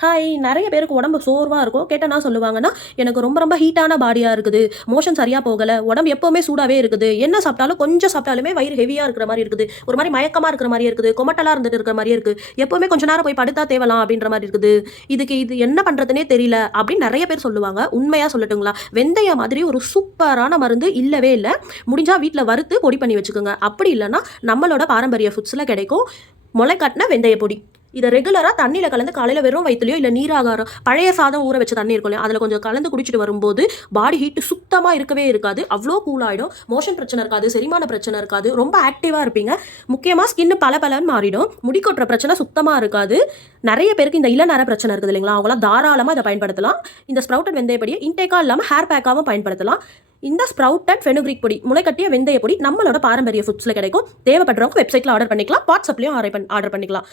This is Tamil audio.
ஹாய்! நெறைய பேருக்கு உடம்பு சோர்வா இருக்கும். கேட்டா என்ன சொல்லுவாங்கன்னா, "எனக்கு ரொம்ப ரொம்ப ஹீட்டான பாடியா இருக்குது. மோஷன் சரியா போகல. உடம்பு எப்பவுமே சூடாவே இருக்குது. என்ன சாப்பிட்டாலும் கொஞ்சம் சாப்பிட்டாலுமே வயிறு ஹெவியா இருக்கிற மாரி இருக்குது. ஒரு மாரி மயக்கமா இருக்கிற மாரியே இருக்குது. கொமட்டலா இருந்துட்டு இருக்கிற மாரியே இருக்கு. எப்பவுமே கொஞ்ச நேரம் போய் படுத்தா தேவலாம் அப்படின்ற மாரி இருக்குது. இது என்ன பண்றதுன்னே தெரியல." அப்படின்னு நெறைய பேர் சொல்லுவாங்க. உண்மையா சொல்லட்டுங்களா? வெந்தயம் மாதிரி ஒரு சூப்பரான மருந்து இல்லவே இல்ல. முடிஞ்சா வீட்ல வறுத்து பொடி பண்ணி வச்சுக்கோங்க. அப்படி இல்லன்னா, நம்மளோட பாரம்பரிய ஃபுட்ஸ்ல கிடைக்கும். மொள கட்டுன வெந்தய பொடி. இத ரெகுலரா தண்ணீல கலந்து காலையில வெறும் வயித்துலயோ, இல்ல நீராகாரம் பழைய சாதம் ஊற வச்ச தண்ணி இருக்கும் இல்லையா? அதுல கொஞ்சம் கலந்து குடிச்சிட்டு வரும்போது, பாடி ஹீட் சுத்தமா இருக்கவே இருக்காது. அவ்ளோ கூல் ஆயிடும். மோஷன் பிரச்சனை இருக்காது. செரிமான பிரச்சனை இருக்காது. ரொம்ப ஆக்டிவா இருப்பீங்க. முக்கியமா ஸ்கின் பளபளன்னு மாறிடும். முடி கொட்டுற பிரச்சனை சுத்தமா இருக்காது. நெறைய பேருக்கு இந்த இளநர பிரச்சனை இருக்குது இல்லைங்களா? அவங்கலாம் தாராளமா இத பயன்படுத்தலாம். இந்த ஸ்ப்ரவுட்டட் வெந்தய பொடிய இன்டேக்கா இல்லாம ஹேர் பேக்காவும் பயன்படுத்தலாம். இந்த ஸ்ப்ரவுட்டட் ஃபெனுகிரீக் பொடி, முளைக்கட்டிய வெந்தய பொடி நம்மளோட பாரம்பரிய ஃபுட்ஸ்ல கிடைக்கும். தேவைப்படுறவங்க வெப்சைட்ல ஆர்டர் பண்ணிக்கலாம். வாட்ஸ்அப்லயும் ஆர்டர் பண்ணிக்கலாம்.